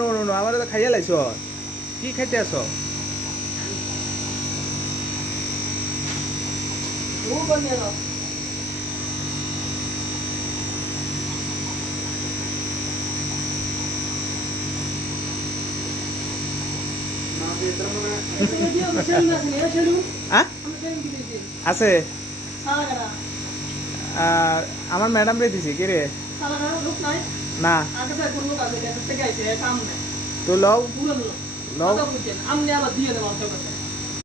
no no no আমার তো খাইয়া লাইছ কি খাইতে আছো আছে আমার ম্যাডাম রে দিছি কি রে না তো লও লও